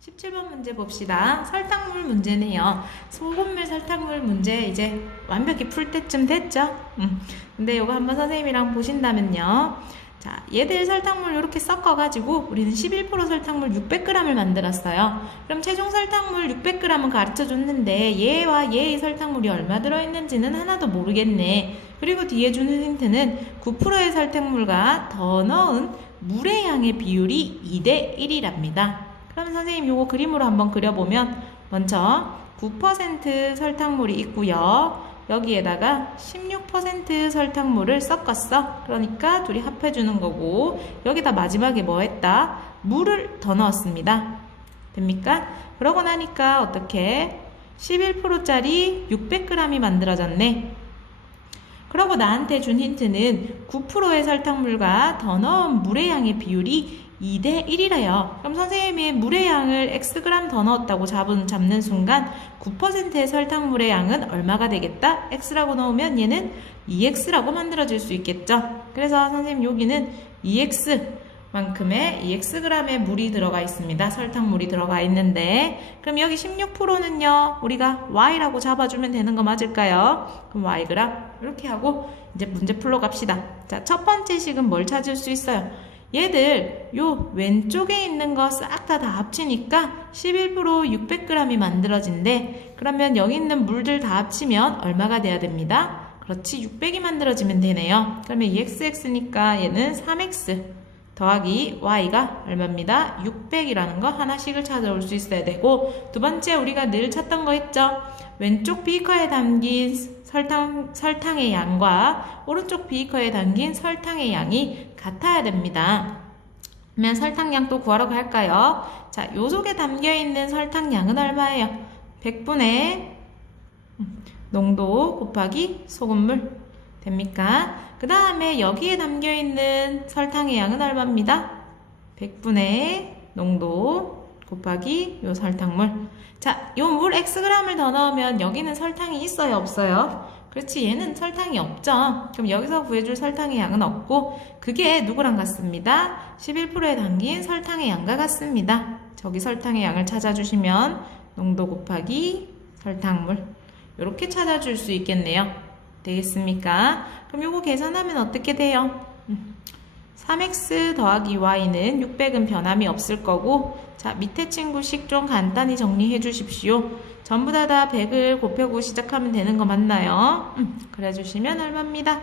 17번 문제 봅시다. 설탕물 문제네요. 소금물 설탕물 문제 이제 완벽히 풀 때쯤 됐죠? 음. 근데 이거 한번 선생님이랑 보신다면요. 자, 얘들 설탕물 이렇게 섞어가지고 우리는 11% 설탕물 600g을 만들었어요. 그럼 최종 설탕물 600g은 가르쳐 줬는데 얘와 얘의 설탕물이 얼마 들어있는지는 하나도 모르겠네. 그리고 뒤에 주는 힌트는 9%의 설탕물과 더 넣은 물의 양의 비율이 2대 1이랍니다. 그럼 선생님 요거 그림으로 한번 그려보면 먼저 9% 설탕물이 있고요. 여기에다가 16% 설탕물을 섞었어. 그러니까 둘이 합해주는 거고 여기다 마지막에 뭐 했다? 물을 더 넣었습니다. 됩니까? 그러고 나니까 어떻게 11%짜리 600g이 만들어졌네. 그러고 나한테 준 힌트는 9%의 설탕물과 더 넣은 물의 양의 비율이 2대 1이래요. 그럼 선생님이 물의 양을 xg 더 넣었다고 잡은, 잡는 순간 9%의 설탕물의 양은 얼마가 되겠다? x라고 넣으면 얘는 2x라고 만들어질 수 있겠죠. 그래서 선생님 여기는 2x 만큼의 2xg의 물이 들어가 있습니다. 설탕물이 들어가 있는데 그럼 여기 16%는요. 우리가 y라고 잡아주면 되는 거 맞을까요? 그럼 yg 이렇게 하고 이제 문제 풀러 갑시다. 자, 첫 번째 식은 뭘 찾을 수 있어요? 얘들 요 왼쪽에 있는 거 싹 다다 합치니까 11% 600g이 만들어진대. 그러면 여기 있는 물들 다 합치면 얼마가 돼야 됩니다? 그렇지 600이 만들어지면 되네요. 그러면 2xx니까 얘는 3x 더하기 y가 얼마입니다? 600이라는 거 하나씩을 찾아올 수 있어야 되고 두 번째 우리가 늘 찾던 거 있죠? 왼쪽 비커에 담긴 설탕, 설탕의 양과 오른쪽 비커에 담긴 설탕의 양이 같아야 됩니다. 그러면 설탕양 또 구하러 갈까요? 자, 요 속에 담겨 있는 설탕양은 얼마예요? 100분의 농도 곱하기 소금물 됩니까? 그 다음에 여기에 담겨 있는 설탕의 양은 얼마입니다? 100분의 농도 곱하기 요 설탕물. 자, 요 물 xg을 더 넣으면 여기는 설탕이 있어요, 없어요? 그렇지, 얘는 설탕이 없죠. 그럼 여기서 구해줄 설탕의 양은 없고, 그게 누구랑 같습니다? 11%에 담긴 설탕의 양과 같습니다. 저기 설탕의 양을 찾아주시면 농도 곱하기 설탕물. 이렇게 찾아줄 수 있겠네요. 되겠습니까? 그럼 요거 계산하면 어떻게 돼요? 음, 3x 더하기 y는 600은 변함이 없을 거고 자 밑에 친구식 좀 간단히 정리해 주십시오. 전부 다 다 100을 곱하고 시작하면 되는 거 맞나요? 음, 그래 주시면 얼마입니다.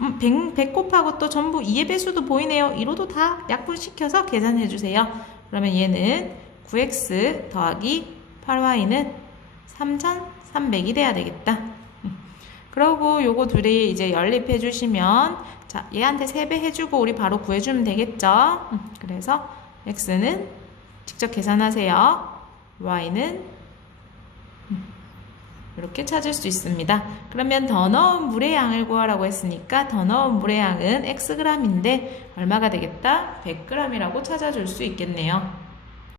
음, 100, 100 곱하고 또 전부 2의 배수도 보이네요. 이로도 다 약분시켜서 계산해 주세요. 그러면 얘는 9x 더하기 8y는 3300이 돼야 되겠다. 음. 그러고 요거 둘이 이제 연립해 주시면 자 얘한테 3배 해 주고 우리 바로 구해주면 되겠죠. 음, 그래서 x는 직접 계산하세요. y는 음, 이렇게 찾을 수 있습니다. 그러면 더 넣은 물의 양을 구하라고 했으니까 더 넣은 물의 양은 xg인데 얼마가 되겠다? 100g이라고 찾아줄 수 있겠네요.